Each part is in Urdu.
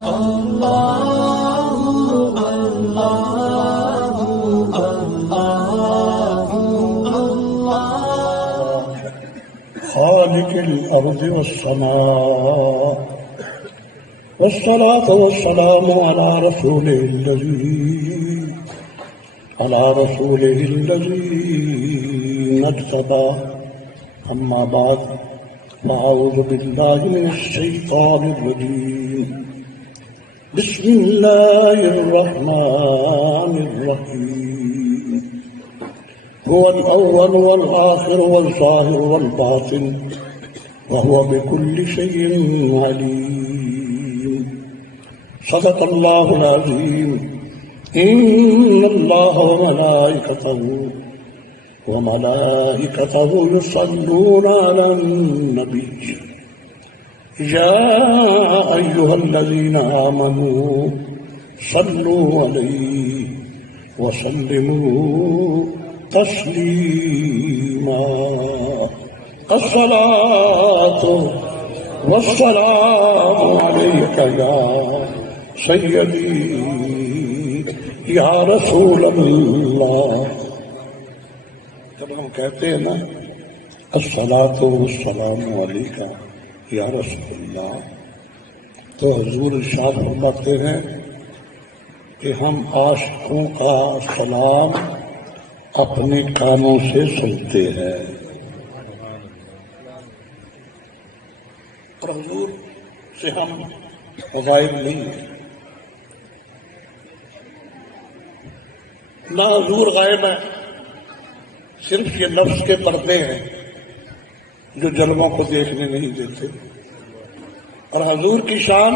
خالق الأرض والسماء، والصلاة والسلام على رسوله الذي اجتبى. أما بعد، فأعوذ بالله من الشيطان الرجيم. بسم الله الرحمن الرحيم. هو الأول والآخر والظاهر والباطن، وهو بكل شيء عليم. صدق الله العظيم. إن الله وملائكته يصلون على النبي يا أيها الذين آمنوا صلوا عليه وسلموا تسليما. الصلاة والسلام عليك يا سيدي یا رسول اللہ. جب ہم کہتے ہیں نا الصلاۃ والسلام علیک یا رسول اللہ، تو حضور ارشاد فرماتے ہیں کہ ہم عاشقوں کا سلام اپنے کانوں سے سنتے ہیں، اور حضور سے ہم غائب نہیں ہیں. نہ حضور غائب ہے، صرف یہ نفس کے پردے ہیں جو جلووں کو دیکھنے نہیں دیتے. اور حضور کی شان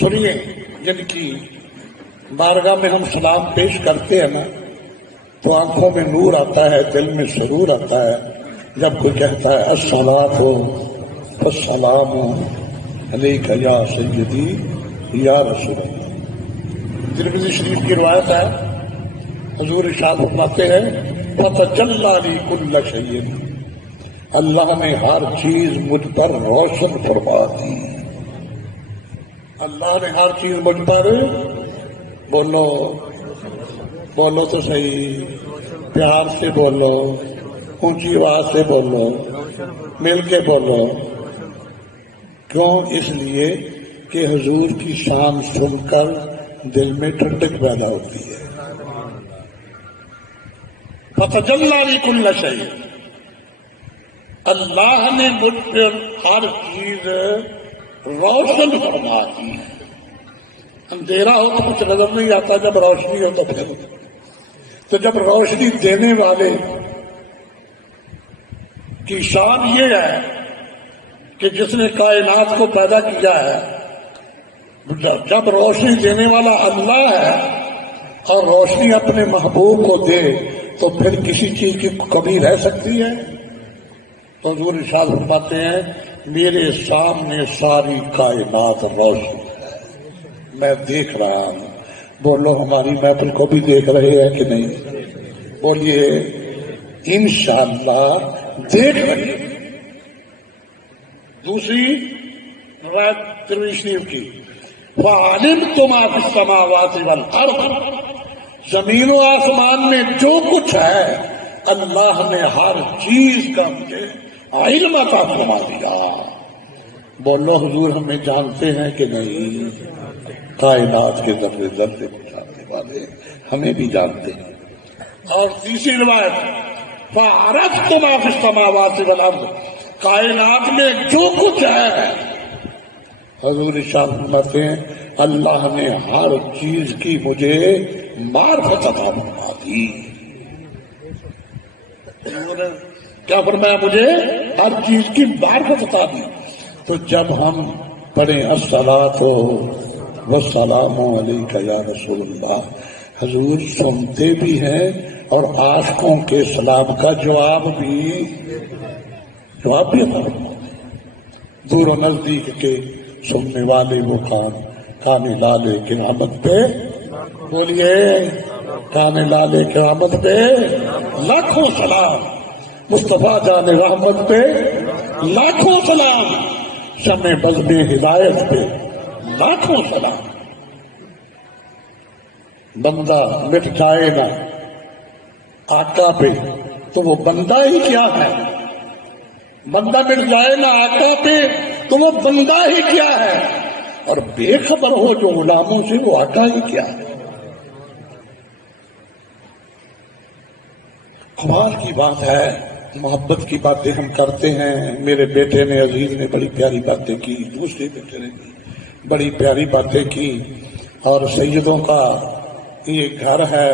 سنیے، جن کی بارگاہ میں ہم سلام پیش کرتے ہیں نا، تو آنکھوں میں نور آتا ہے، دل میں سرور آتا ہے جب کوئی کہتا ہے الصلاۃ والسلام علیک یا سیدی یا رسول اللہ. ترمذی شریف کی روایت ہے، حضور ارشاد فرماتے ہیں فتجلی لی کل شیء، اللہ نے ہر چیز مجھ پر روشن فرما دی. اللہ نے ہر چیز مجھ پر، بولو تو صحیح، پیار سے بولو، اونچی آواز سے بولو، مل کے بولو. کیوں؟ اس لیے کہ حضور کی شان سن کر دل میں ٹھنڈک پیدا ہوتی ہے. فتجلی لی کل شیء، اللہ نے مجھ پر ہر چیز روشن فرما دی. اندھیرا ہو تو کچھ نظر نہیں آتا، جب روشنی ہو تو پھر، تو جب روشنی دینے والے کی شان یہ ہے کہ جس نے کائنات کو پیدا کیا ہے، جب روشنی دینے والا اللہ ہے اور روشنی اپنے محبوب کو دے تو پھر کسی چیز کی کمی رہ سکتی ہے؟ تو حضور ارشاد فرماتے ہیں میرے سامنے ساری کائنات روشن ہے، میں دیکھ رہا ہوں. بولو ہماری محفل کو بھی دیکھ رہے ہیں کہ نہیں؟ بولیے انشاءاللہ دیکھ رہے ہیں. دوسری روایت ترمذی شریف کی، وَعَلِمْتُ مَا فِي السَّمَاوَاتِ وَالْأَرْضِ، زمین و آسمان میں جو کچھ ہے اللہ نے ہر چیز کا مجھے علم عطا فرما دیا. بولو حضور ہمیں جانتے ہیں کہ نہیں؟ کائنات کے ذرے ذرے کو جاننے والے ہمیں بھی جانتے ہیں. اور تیسری روایت فَعَرَفْتُ مَا فِي السَّمَاوَاتِ وَالْأَرْضِ، کائنات میں جو کچھ ہے حضور ارشاد فرماتے ہیں اللہ نے ہر چیز کی مجھے معرفت عطا فرما دی. کیا فرمایا؟ مجھے ہر چیز کی معرفت عطا دی. تو جب ہم پڑھیں الصلاۃ والسلام علیک یا رسول اللہ، حضور سنتے بھی ہیں اور عاشقوں کے سلام کا جواب بھی عطا فرماتے. دور و نزدیک کے سننے والے وہ کان لالے کرامت پہ، بولیے کان لالے کرامت پہ لاکھوں سلام، مصطفیٰ جان رحمت پہ لاکھوں سلام، شمع بزم ہدایت پہ لاکھوں سلام. بندہ مٹ جائے نا آقا پہ تو وہ بندہ ہی کیا ہے. بندہ مٹ جائے نا آقا پہ تو وہ بندہ ہی کیا ہے. اور بے خبر ہو جو غلاموں سے وہ آقا ہی کیا ہے. کمال کی بات ہے. محبت کی باتیں ہم کرتے ہیں. میرے بیٹے نے عزیز نے بڑی پیاری باتیں کی, دوسرے بیٹے نے بھی بڑی پیاری باتیں کی. اور سیدوں کا یہ گھر ہے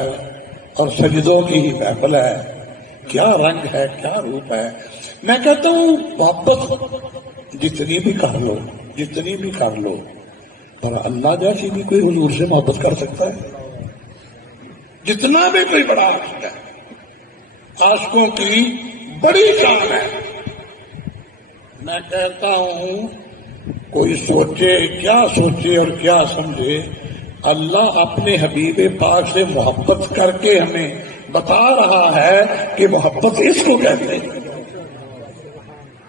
اور سجدوں کی ہی محفل ہے. کیا رنگ ہے, کیا روپ ہے. میں کہتا ہوں محبت جتنی بھی کر لو, جتنی بھی کر لو, پر اللہ جیسی بھی کوئی حضور سے محبت کر سکتا ہے؟ جتنا بھی کوئی بڑا عاشق ہے, عاشقوں کی بڑی شان ہے. میں کہتا ہوں کوئی سوچے کیا سوچے اور کیا سمجھے, اللہ اپنے حبیب پاک سے محبت کر کے ہمیں بتا رہا ہے کہ محبت اس کو کہتے ہیں.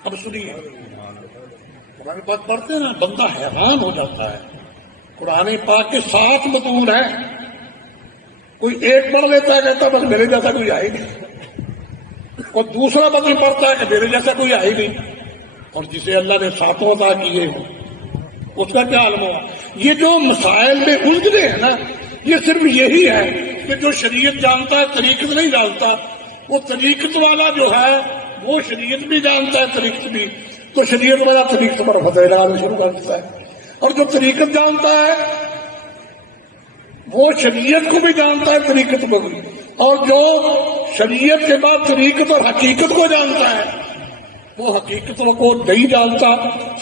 اب سنیے, قرآن پاک پڑھتے ہیں نا, بندہ حیران ہو جاتا ہے. قرآن پاک کے 7 متون ہیں, کوئی ایک پڑھ لیتا ہے کہتا بس میرے جیسا کوئی آئے نہیں, اور دوسرا متن پڑھتا ہے کہ میرے جیسا کوئی آئے نہیں. اور جسے اللہ نے 7 عطا کیے اس کا کیا عالم ہوا. یہ جو مسائل میں الجھنے ہیں نا, یہ صرف یہی ہے کہ جو شریعت جانتا ہے طریقت نہیں جانتا. وہ طریقت والا جو ہے وہ شریعت بھی جانتا ہے طریقت بھی, تو شریعت والا طریقت پر فتح ڈالنا شروع کر دیتا ہے. اور جو طریقت جانتا ہے وہ شریعت کو بھی جانتا ہے طریقت کو بھی, اور جو شریعت کے بعد طریقت اور حقیقت کو جانتا ہے وہ حقیقت کو نہیں جانتا,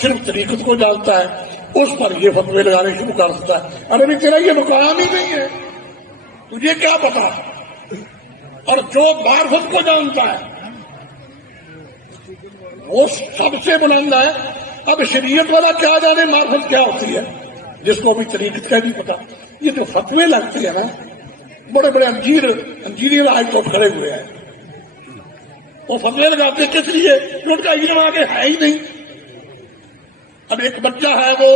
صرف طریقت کو جانتا ہے. اس پر یہ فتوے لگانے شروع کر دیتا ہے. ارے بھی تیرا یہ مقام ہی نہیں ہے, تجھے کیا پتا. اور جو معرفت کو جانتا ہے وہ سب سے بلند ہے. اب شریعت والا کیا جانے معرفت کیا ہوتی ہے, جس کو بھی طریقت کا نہیں پتا. یہ جو فتوے لگتے ہیں نا, بڑے بڑے انجینئر آج تو کھڑے ہوئے ہیں, وہ فتوے لگاتے کس لیے, ان کا علم آگے ہے ہی نہیں. اب ایک بچہ ہے وہ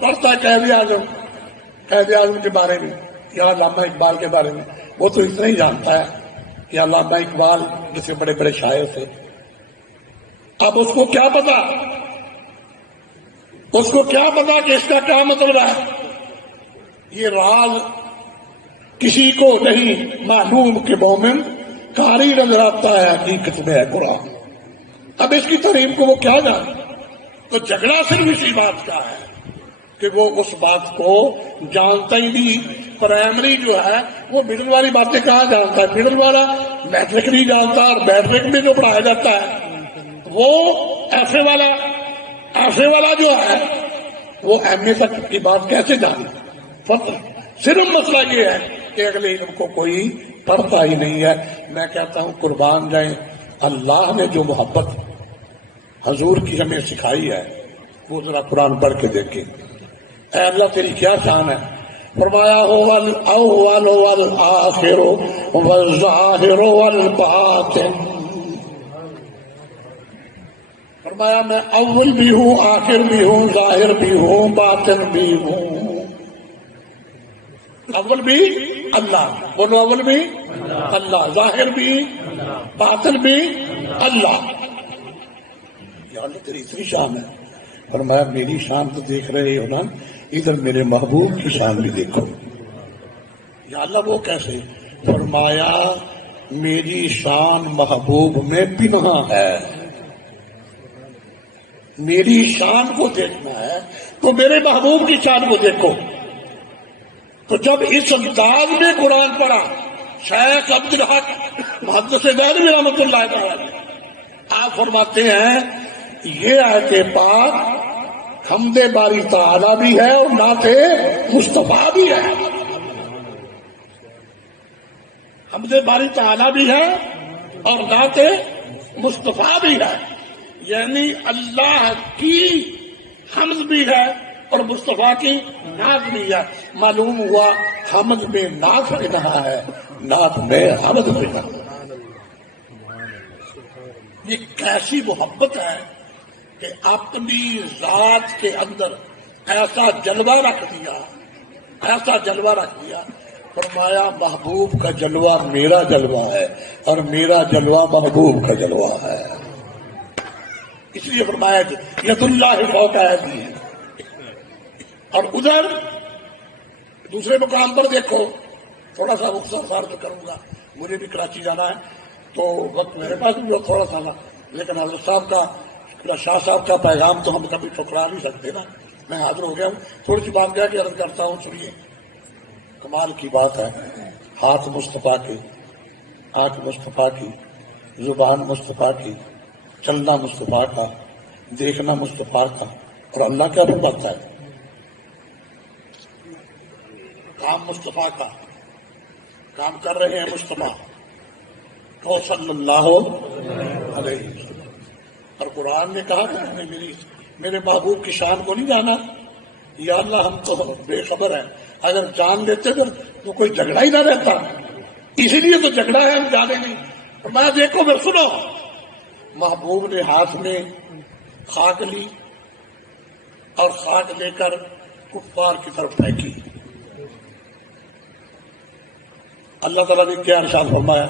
پڑھتا ہے قائد اعظم کے بارے میں یا علامہ اقبال کے بارے میں, وہ تو اتنا ہی جانتا ہے کہ علامہ اقبال جسے بڑے بڑے شاعر تھے. اب اس کو کیا پتا, اس کو کیا پتا کہ اس کا کیا مطلب ہے. یہ راز کسی کو نہیں معلوم کہ مومن قاری نظر آتا ہے, حقیقت میں ہے قرآن. اب اس کی تعریف کو وہ کیا جانے. تو جھگڑا صرف اسی بات کا ہے کہ وہ اس بات کو جانتا ہی نہیں. پرائمری جو ہے وہ مڈل والی باتیں کہاں جانتا ہے, مڈل والا میٹرک نہیں جانتا, اور میٹرک میں جو پڑھایا جاتا ہے وہ ایسے والا جو ہے وہ ایم اے تک کی بات کیسے جانے. صرف مسئلہ یہ ہے کہ اگلے علم کو کوئی پڑھتا ہی نہیں ہے. میں کہتا ہوں قربان جائیں, اللہ نے جو محبت حضور کی ہمیں سکھائی ہے وہ ذرا قرآن پڑھ کے دیکھیں. اے اللہ تیری کیا شان ہے. فرمایا هو الاول والآخر والظاہر والباطن. فرمایا میں اول بھی ہوں, آخر بھی ہوں, ظاہر بھی ہوں, باطن بھی ہوں. اول بھی اللہ, بولو اول بھی اللہ, ظاہر بھی باطن بھی اللہ. یا اللہ تیری اتنی شان ہے. فرمایا میری شان تو دیکھ رہے ہو نا, ادھر میرے محبوب کی شان بھی دیکھو. یا اللہ وہ کیسے. فرمایا میری شان محبوب میں پنہاں ہے. میری شان کو دیکھنا ہے تو میرے محبوب کی شان کو دیکھو. تو جب اس انداز میں قرآن پڑھا, شیخ عبدالحق محدث دہلوی رحمۃ اللہ تعالی آپ فرماتے ہیں یہ آیت پاک حمد باری تعالی بھی ہے اور نعت مصطفیٰ بھی ہے. حمد باری تعالی بھی ہے اور نعت مصطفیٰ بھی ہے. یعنی اللہ کی حمد بھی ہے اور مصطفیٰ کی نعت بھی ہے. معلوم ہوا حمد میں نعت بھی رہا ہے, نعت میں حمد بھی رہا. یہ کیسی محبت ہے کہ اپنی ذات کے اندر ایسا جلوہ رکھ دیا، ایسا جلوہ رکھ دیا، فرمایا محبوب کا جلوہ میرا جلوہ ہے اور میرا جلوہ محبوب کا جلوہ ہے، اس لیے فرمایا ید اللہ فوق ایدیہم۔ اور ادھر دوسرے مقام پر دیکھو، تھوڑا سا مختصر عرض کروں گا، مجھے بھی کراچی جانا ہے تو وقت میرے پاس بھی تھوڑا سا تھا، لیکن حضرت صاحب کا، شاہ صاحب کا پیغام تو ہم کبھی ٹھکرا نہیں سکتے نا، میں حاضر ہو گیا ہوں، تھوڑی سی بات کیا کہ عرض کرتا ہوں، سنیے، کمال کی بات ہے، ہاتھ مصطفیٰ کے، آنکھ مصطفیٰ کی، زبان مصطفیٰ کی، چلنا مصطفیٰ کا، دیکھنا مصطفیٰ کا، اور اللہ کیا فرماتا ہے؟ کام مصطفیٰ کا، کام کر رہے ہیں مصطفیٰ تو صلی اللہ علیہ وسلم۔ اور قرآن نے کہا کہ ہمیں میرے محبوب کی شان کو نہیں جانا، یا اللہ ہم تو بے خبر ہیں، اگر جان لیتے تو کوئی جھگڑا ہی نہ رہتا، اسی لیے تو جھگڑا ہے، ہم جانے نہیں۔ اور میں دیکھو پھر سنو، محبوب نے ہاتھ میں خاک لی اور خاک لے کر کفار کی طرف پھینکی، اللہ تعالیٰ نے کیا ارشاد فرمایا؟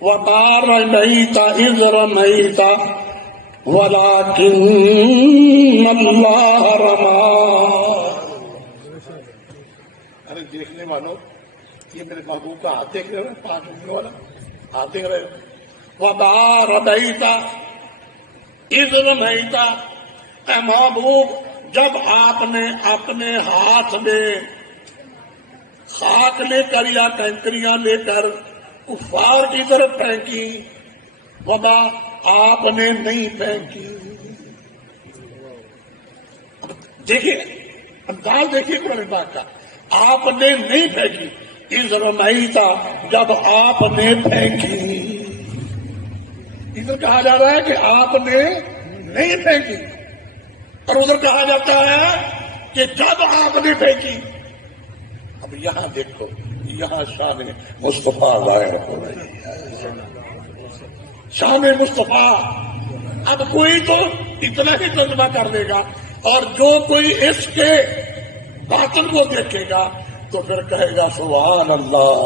وَمَا رَمَيْتَ إِذْ رَمَيْتَ وَلَكِنَّ اللَّهَ رَمَىٰ۔ ارے دیکھنے والوں، یہ میرے محبوب کا ہاتھ دیکھ رہے ہو، 5 انگلیوں والا ہاتھ دیکھ رہے ہو۔ وَمَا رَمَيْتَ إِذْ رَمَيْتَ، اے محبوب جب آپ نے اپنے ہاتھ میں خاک لے کر یا کنکریاں لے کر کفار کی طرف پھینکی، وبا آپ نے نہیں پھینکی۔ دیکھیے انداز، دیکھیے قرآن پاک کا، آپ نے نہیں پھینکی، اذ رمیتا، جب آپ نے پھینکی۔ ادھر کہا جا رہا ہے کہ آپ نے نہیں پھینکی، اور ادھر کہا جاتا ہے کہ جب آپ نے پھینکی۔ اب یہاں دیکھو، یہاں شان مصطفیٰ ظاہر ہو رہی ہے، شان مصطفیٰ۔ اب کوئی تو اتنا ہی ترجمہ کر دے گا، اور جو کوئی اس کے باطن کو دیکھے گا تو پھر کہے گا سبحان اللہ،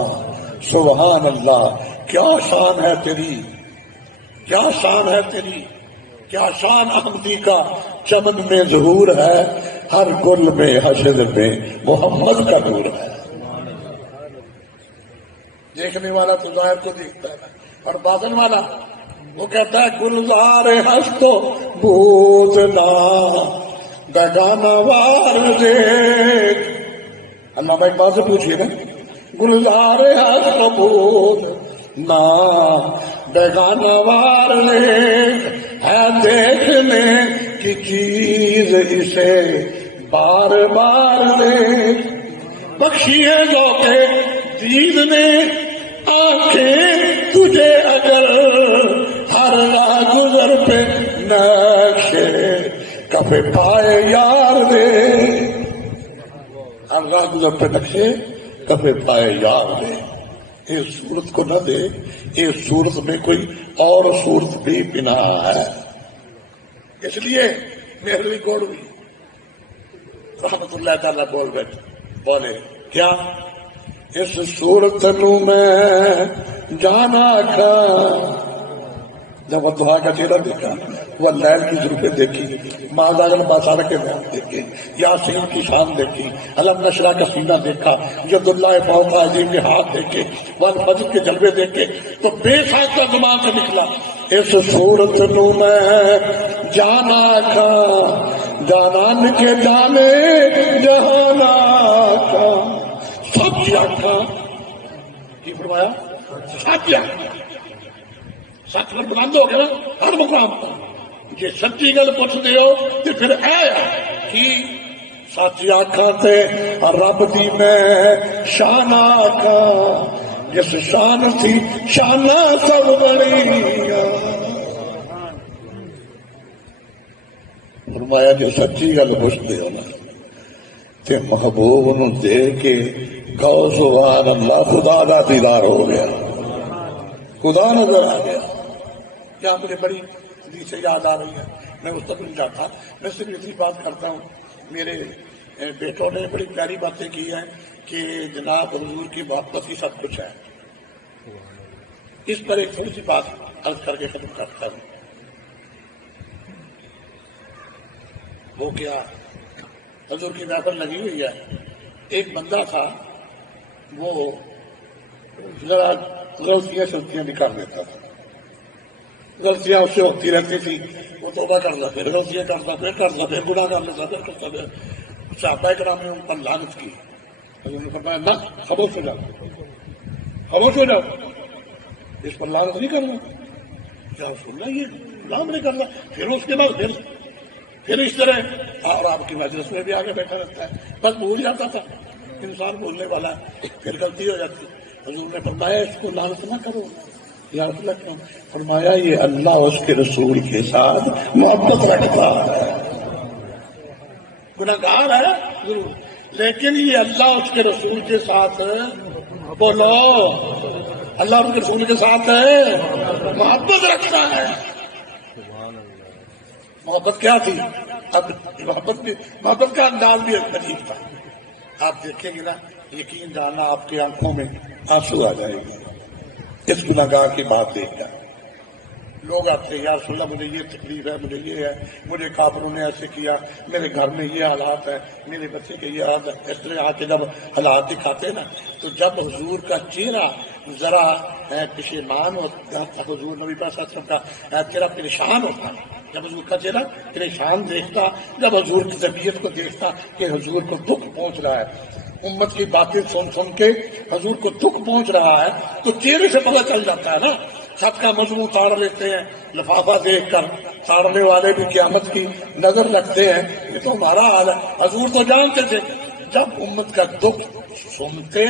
سبحان اللہ، کیا شان ہے تیری، کیا شان ہے تیری، کیا شان احمدی کا چمن میں ظہور ہے، ہر گل میں حشر میں محمد کا نور ہے۔ دیکھنے والا تو ظاہر کو دیکھتا ہے، اور باطن والا وہ کہتا ہے گلزار ہست بودنا بیگانہ وار دیکھ۔ علامہ اقبال سے پوچھئے نا، گلزار ہست بودنا بیگانہ وار دیکھ، ہے دیکھنے کی چیز اسے بار بار دیکھ، بخشی ہے ذوق دید نے آنکھیں تجھے اگر، ہر راہ گزر پہ نقشے کفے پائے یار دے، ہر راہ گزر پہ نقشے کفے پائے یار دے۔ اس صورت کو نہ دے، اس صورت میں کوئی اور صورت بھی بنا ہے۔ اس لیے مہروی گوڑوی رحمت اللہ تعالیٰ بول بیٹھے، بولے کیا؟ اس صورت نو میں جانا کھا، جب دعا کا چہرہ دیکھا، وہ لیل کی ضرورتیں دیکھی، مازاغل باسارہ کے نام دیکھے، یاسین کی شان دیکھی، علم نشرہ کا سینہ دیکھا، ید اللہ فوق عظیم کے ہاتھ دیکھے، والفجر کے جلوے دیکھے، تو بے خاصہ زمان سے نکلا اس صورت نو میں جانا کھا، جانان کے جانے جہانا کھا، سب کی آنکھاں کی فرمایا، سب کی آنکھاں سچ پر بلند ہو گیا نا ہر مقام پر، جی سچی گل پوچھ دے ہو تو پھر اے کی سچی آنکھاں تے رب دی میں شان آنکھاں، جس شان تھی شانہ سب بڑیاں۔ فرمایا جو سچی گل پوچھ دے ہو نا تے محبوب نو دے کے کہو سبحان اللہ، خدا دا دیدار ہو گیا، خدا نظر آ گیا۔ کیا مجھے بڑی حدیث یاد آ رہی ہے، میں اس تک نہیں جاتا. میں صرف اتنی بات کرتا ہوں. میرے بیٹوں نے بڑی پیاری باتیں کی ہیں کہ جناب حضور کی محبت ہی سب کچھ ہے. اس پر ایک تھوڑی سی بات عرض کر کے ختم کرتا ہوں. وہ کیا حضور کی محفل لگی ہوئی ہے. ایک بندہ تھا وہ ذرا غلطیاں شلطیاں نکال دیتا تھا. غلطیاں اس سے ہوتی رہتی تھی. وہ توبہ کرتا پھر غلطیاں کرتا پھر گناہ کر لیتا پھر کرتا پھر. صحابہ کرام نے ان پر لعنت کی. حضور نے فرمایا نہ خاموش ہو جاؤ خاموش ہو جاؤ اس پر لعنت نہیں کرنا. کیا سننا یہ لعنت نہیں کرنا. پھر اس کے بعد پھر اس طرح اور آپ کی مجلس میں بھی آگے بیٹھا رہتا ہے. بس بھول جاتا تھا. انسان بولنے والا پھر غلطی ہو جاتی. حضور نے فرمایا اس کو لعنت نہ کرو. یا رسول اللہ فرمایا یہ اللہ اس کے رسول کے ساتھ محبت رکھتا ہے. گناہگار ہے ضرور لیکن یہ اللہ اس کے رسول کے ساتھ بولو اللہ اس کے رسول کے ساتھ محبت رکھتا ہے. محبت کیا تھی؟ اب محبت کا انداز بھی عجیب تھا. آپ دیکھیں گے نا یقین جانا آپ کی آنکھوں میں آنسو آ جائے گا اس گناہگار کی بات دیکھ کر. لوگ آتے ہیں یا رسول اللہ مجھے یہ تکلیف ہے مجھے یہ ہے مجھے کافروں نے ایسے کیا میرے گھر میں یہ حالات ہے میرے بچے کے یہ حالات ہے. اس طرح آ کے جب حالات دکھاتے نا تو جب حضور کا چہرہ ذرا پشیمان ہوتا حضور نبی پاک صلی اللہ علیہ وسلم کا چہرہ پریشان ہوتا جب حضور کا چہرہ پریشان دیکھتا جب حضور کی طبیعت کو دیکھتا کہ حضور کو دکھ پہنچ رہا ہے امت کی باتیں سن کے حضور کو دکھ پہنچ رہا ہے تو چہرے سے پتہ چل جاتا ہے نا. چھت کا مضمون تاڑ لیتے ہیں لفافہ دیکھ کر. تاڑنے والے بھی قیامت کی نظر رکھتے ہیں. یہ تو ہمارا حال ہے. حضور تو جانتے تھے جب امت کا دکھ سنتے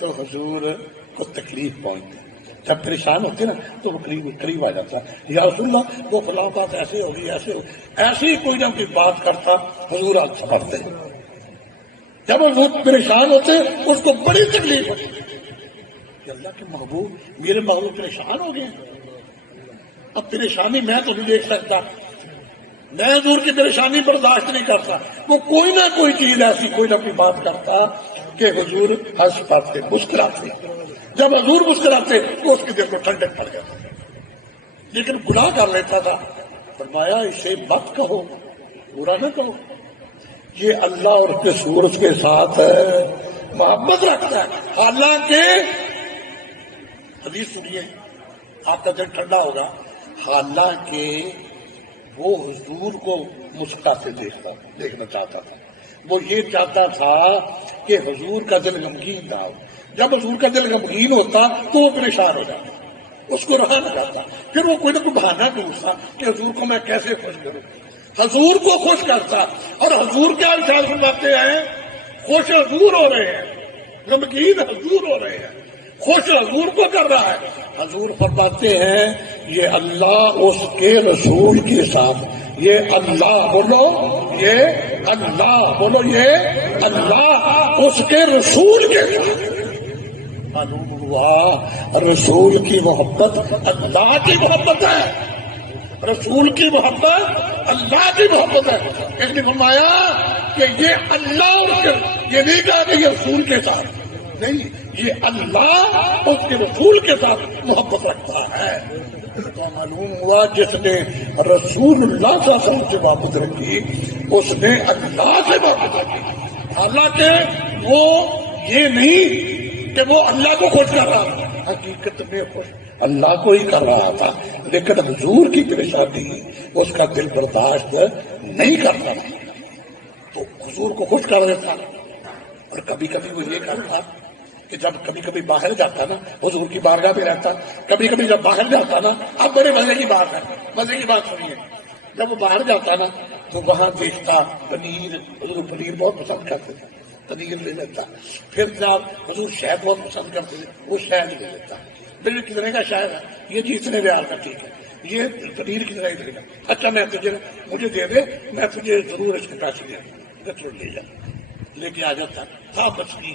تو حضور کو تکلیف پہنچتی. جب پریشان ہوتے نا تو وہ قریب آ جاتا. یا رسول اللہ وہ فلاں بات ایسے ہوگی ایسے ہوگی ایسی کوئی نہ کوئی بات کرتا حضور آپ سمجھتے. جب وہ پریشان ہوتے اس کو بڑی تکلیف ہوتی کہ اللہ کے محبوب میرے محبوب پریشان ہو گئے. اب پریشانی میں تو نہیں دیکھ سکتا میں حضور کی پریشانی برداشت نہیں کرتا. وہ کوئی نہ کوئی چیز ایسی کوئی نہ کوئی بات کرتا کہ حضور ہنس پڑتے مسکراتے. جب حضور مسکراتے تو اس کے دل کو ٹھنڈک پڑ جاتی. لیکن گناہ کر لیتا تھا. فرمایا اسے مت کہو برا نہ کہو یہ اللہ اور اس کے سورج کے ساتھ محبت رکھتا ہے. حالانکہ حدیث سنیے آپ کا دل ٹھنڈا ہوگا. حالانکہ وہ حضور کو مسکراتے دیکھنا چاہتا تھا. وہ یہ چاہتا تھا کہ حضور کا دل غمگین نہ ہو. جب حضور کا دل غمگین ہوتا تو وہ پریشان ہو جاتا اس کو رہا نہ جاتا. پھر وہ کوئی نہ کوئی بہانہ ڈھونڈتا کہ حضور کو میں کیسے خوش کروں. حضور کو خوش کرتا اور حضور کیا خیال سناتے ہیں خوش حضور ہو رہے ہیں غمگین حضور ہو رہے ہیں خوش حضور کو کر رہا ہے. حضور فرماتے ہیں یہ اللہ اس کے رسول کے ساتھ یہ اللہ بولو یہ اللہ بولو یہ اللہ اس کے رسول کے ساتھ. معلوم ہوا رسول کی محبت اللہ کی محبت ہے. رسول کی محبت اللہ کی محبت ہے. اس نے فرمایا کہ یہ اللہ یہ نہیں کہا کہ یہ رسول کے ساتھ نہیں یہ اللہ اس کے رسول کے ساتھ محبت رکھتا ہے. تو معلوم ہوا جس نے رسول اللہ صلی اللہ علیہ وسلم سے محبت رکھی اس نے اللہ سے محبت رکھی. حالانکہ وہ یہ نہیں کہ وہ اللہ کو خوش کر رہا تھا حقیقت میں خوش اللہ کو ہی کر رہا تھا لیکن حضور کی پریشانی اس کا دل برداشت نہیں کرتا تو حضور کو خوش کر دیتا. اور کبھی کبھی وہ یہ کرتا کہ جب کبھی کبھی باہر جاتا نا حضور کی بارگاہ میں رہتا. کبھی کبھی جب باہر جاتا نا اب بڑے مزے کی بات ہے مزے کی بات سنیے. جب وہ باہر جاتا نا تو وہاں دیکھتا پنیر حضور پنیر بہت پسند کرتے تھے پنیر لے لیتا. پھر جب حضور شہد بہت پسند کرتے تھے وہ شہد لے لیتا. پھر کتنے کا شہد ہے یہ جی اتنے ریال کا ٹھیک ہے یہ پنیر کتنا دے گا اچھا میں تجھے مجھے دے دے میں تجھے ضرور اس کے پیسے دے دوں لے جا لے کے آ جاتا تھا. مچھلی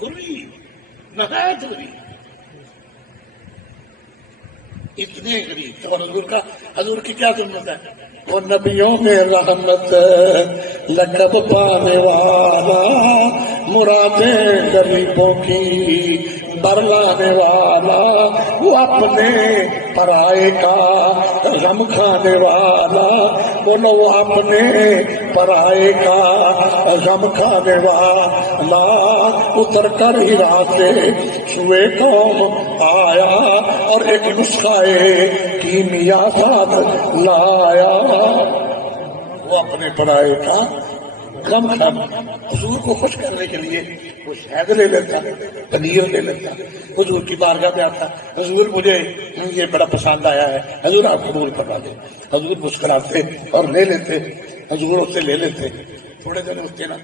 غریب نہایت غریب اتنے غریب. اور حضور کی کیا سنت ہے؟ وہ نبیوں میں رحمت لقب پانے والا، مرادیں غریبوں کی برلانے والا، وہ اپنے پرائے کا غم کھانے والا. بولو وہ اپنے پرائے کا غم کھانے والا. اتر کر ہی راستے سوئے قوم آیا اور ایک نسخہ کیمیا ساتھ لایا. وہ اپنے پرائے کا غم کھانا. حضور کو خوش کرنے کے لیے وہ شہد لے لیتا، پنیر لے لیتا، حضور کی بارگاہ پہ آتا. حضور مجھے یہ بڑا پسند آیا ہے، حضور آپ قبول کروا دیں. حضور مسکراتے اور لے لیتے. حضور اس سے لے لیتے. تھوڑے دن ہوتے نا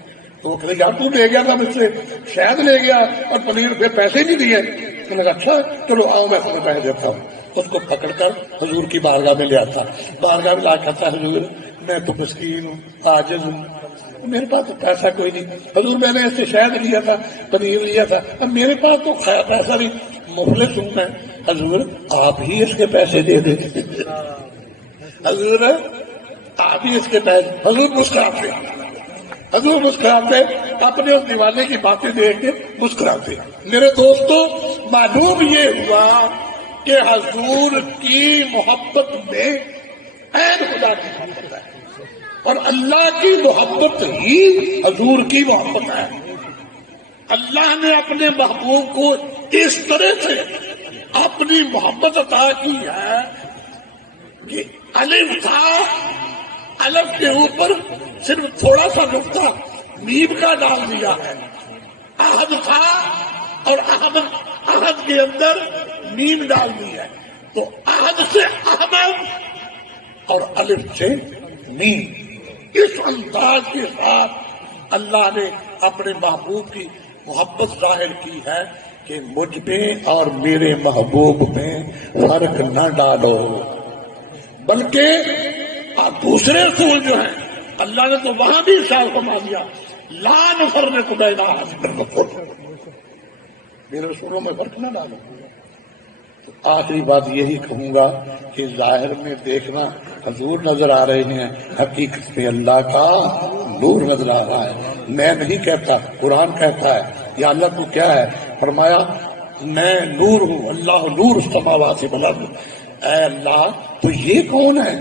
تو وہ کہتے یار تو لے گیا تھا مجھ سے، شہد لے گیا اور پنیر پہ پیسے نہیں دیے. تو نے کہا اچھا چلو آؤ میں تمہیں پیسے دیتا ہوں. اس کو پکڑ کر حضور کی بارگاہ میں لے آتا. بارگاہ میں لا کہتا حضور میں تو مسکین ہوں، عاجز ہوں، میرے پاس تو پیسہ کوئی نہیں. حضور میں نے اس سے شہد لیا تھا، پنیر لیا تھا، اب میرے پاس تو پیسہ نہیں، مفلس ہوں میں. حضور آپ ہی اس کے پیسے دے دیں. حضور آپ ہی اس کے پیسے. حضور مسکراتے، حضور مسکراتے، اپنے اس دیوانے کی باتیں دیکھ کے مسکراتے. میرے دوستو معلوم یہ ہوا کہ حضور کی محبت میں عین خدا کی محبت ہے، اور اللہ کی محبت ہی حضور کی محبت ہے. اللہ نے اپنے محبوب کو اس طرح سے اپنی محبت عطا کی ہے کہ الف تھا، الف کے اوپر صرف تھوڑا سا نقطہ میم کا ڈال دیا ہے. احد تھا اور احد کے اندر میم ڈال دی ہے. تو احد سے احمد اور الف سے میم. اس انداز کے ساتھ اللہ نے اپنے محبوب کی محبت ظاہر کی ہے کہ مجھ میں اور میرے محبوب میں فرق نہ ڈالو، بلکہ دوسرے رسول جو ہیں اللہ نے تو وہاں بھی ارشاد فرما دیا لا نفرق بین احد من رسول، میرے رسولوں میں فرق نہ ڈالو. تو آخری بات یہی کہوں گا کہ ظاہر میں دیکھنا حضور نظر آ رہے ہیں، حقیقت میں اللہ کا نور نظر آ رہا ہے. میں نہیں کہتا، قرآن کہتا ہے یا اللہ تو کیا ہے؟ فرمایا میں نور ہوں، اللہ نور السماوات والارض. اے اللہ تو یہ کون ہے؟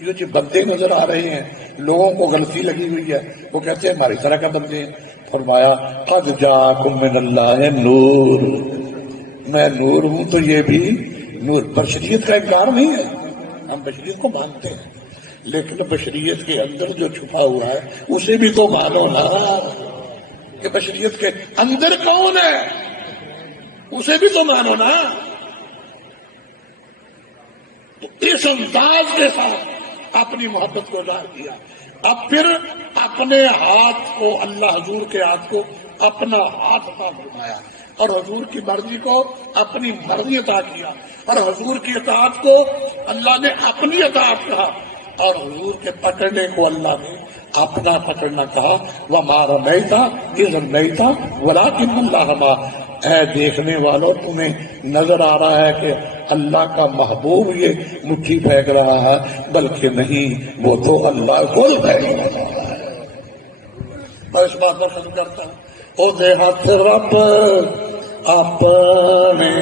یہ جو بندے نظر آ رہے ہیں، لوگوں کو غلطی لگی ہوئی ہے، وہ کہتے ہیں ہماری طرح کا بندے ہیں. فرمایا قد جاءکم من اللہ نور، میں نور ہوں تو یہ بھی نور. بشریت کا انکار نہیں ہے، ہم بشریت کو مانتے ہیں، لیکن بشریت کے اندر جو چھپا ہوا ہے اسے بھی تو مانو نا کہ بشریت کے اندر کون ہے، اسے بھی تو مانو نا. تو اس انداز کے ساتھ اپنی محبت کو ظاہر کیا. اب پھر اپنے ہاتھ کو، اللہ حضور کے ہاتھ کو اپنا ہاتھ عطا فرمایا اور حضور کی مرضی کو اپنی مرضی عطا کیا، اور حضور کی اطاعت کو اللہ نے اپنی اطاعت کہا، اور حضور کے پکڑنے کو اللہ نے اپنا پکڑنا کہا. وَمَا رَمَيْتَ إِذْ رَمَيْتَ وَلَٰكِنَّ اللَّهَ رَمَىٰ. اے دیکھنے والوں تمہیں نظر آ رہا ہے کہ اللہ کا محبوب یہ مٹھی پھینک رہا ہے، بلکہ نہیں، وہ تو اللہ کو پھینک رہا ہے. میں اس بات پر ختم کرتا ہوں. او دے ہاتھ رب اپنے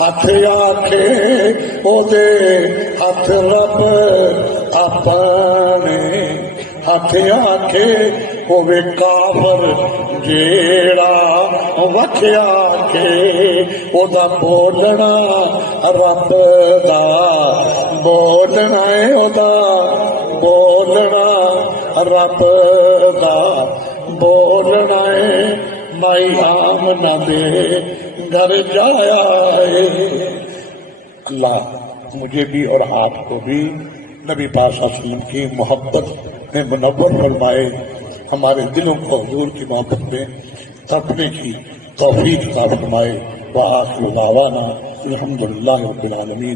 ہاتھ آکھے، او دے ہاتھ رب اپنے ہاتھ آکھے، ہوے کافر جیڑا وکھ آکھے، او دا بولنا رب دا بولنا ہے، او دا بولنا رب دا بولنا ہے. مائی آمنہ دے گھر جایا ہے. اللہ مجھے بھی اور آپ کو بھی نبی پاک صلی اللہ علیہ وسلم کی محبت میں منور فرمائے، ہمارے دلوں کو حضور کی محبت میں تڑپنے کی توفیق عطا فرمائے. وآخر دعوانا الحمدللہ رب العالمین.